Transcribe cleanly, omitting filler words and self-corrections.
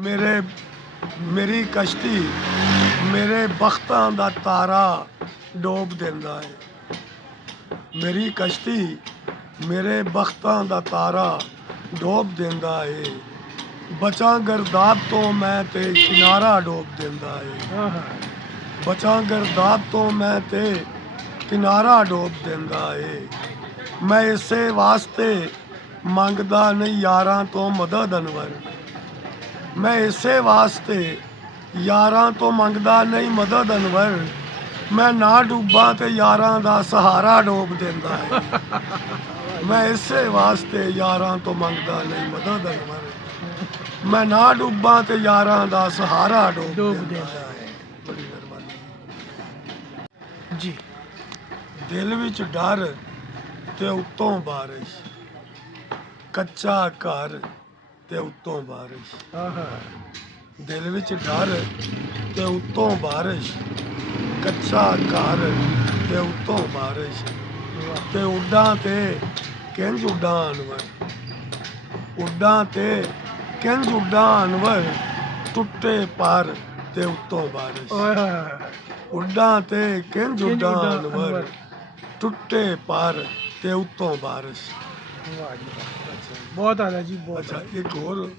ਮੇਰੇ ਮੇਰੀ ਕਸ਼ਤੀ ਮੇਰੇ ਬਖਤਾਂ ਦਾ ਤਾਰਾ ਡੋਬ ਦਿੰਦਾ ਏ। ਮੇਰੀ ਕਸ਼ਤੀ ਮੇਰੇ ਬਖਤਾਂ ਦਾ ਤਾਰਾ ਡੋਬ ਦਿੰਦਾ ਏ। ਬਚਾਂ ਗਰਦਾਬ ਤੋਂ ਮੈਂ ਤੇ ਕਿਨਾਰਾ ਡੋਬ ਦਿੰਦਾ ਏ। ਬਚਾਂ ਗਰਦਾਬ ਤੋਂ ਮੈਂ ਤੇ ਕਿਨਾਰਾ ਡੋਬ ਦਿੰਦਾ ਏ। ਮੈਂ ਇਸੇ ਵਾਸਤੇ ਮੰਗਦਾ ਨਹੀਂ ਯਾਰਾਂ ਤੋਂ ਮਦਦ ਅਨਵਰ। ਮੈਂ ਇਸੇ ਵਾਸਤੇ ਯਾਰਾਂ ਤੋਂ ਮੰਗਦਾ ਨਹੀਂ ਮਦਦ ਅਨਵਰ। ਮੈਂ ਨਾ ਡੁੱਬਾਂ ਤੇ ਯਾਰਾਂ ਦਾ ਸਹਾਰਾ ਡੋਬ ਦਿੰਦਾ ਏ। ਮੈਂ ਇਸੇ ਵਾਸਤੇ ਯਾਰਾਂ ਤੋਂ ਮੰਗਦਾ ਨਹੀਂ ਮਦਦ ਅਨਵਰ। ਮੈਂ ਨਾ ਡੁੱਬਾਂ ਤੇ ਯਾਰਾਂ ਦਾ ਸਹਾਰਾ ਡੋਬ ਦਿੰਦਾ ਏ। ਬੜੀ ਮਿਹਰਬਾਨੀ ਜੀ। ਦਿਲ ਵਿੱਚ ਡਰ ਤੇ ਉੱਤੋਂ ਬਾਰਿਸ਼, ਕੱਚਾ ਘਰ ਤੇ ਉੱਤੋਂ ਬਾਰਿਸ਼। ਦਿਲ ਵਿੱਚ ਡਰ ਤੇ ਉੱਤੋਂ ਬਾਰਿਸ਼, ਕੱਚਾ ਘਰ ਤੇ ਉੱਤੋਂ ਬਾਰਿਸ਼। ਤੇ ਉੱਡਾਂ ਤੇ ਕਿੰਜ ਉੱਡਾਂ ਅਨਵਰ, ਉੱਡਾਂ ਤੇ ਕਿੰਜ ਉੱਡਾਂ ਅਨਵਰ। ਟੁੱਟੇ ਪਰ ਤੇ ਉੱਤੋਂ ਬਾਰਿਸ਼। ਉੱਡਾਂ ਤੇ ਕਿੰਜ ਉੱਡਾਂ ਅਨਵਰ। ਟੁੱਟੇ ਪਰ ਤੇ ਉੱਤੋਂ ਬਾਰਿਸ਼। ਬਹੁਤ ਆਦਾ ਜੀ, ਬਹੁਤ। ਅੱਛਾ, ਇੱਕ ਹੋਰ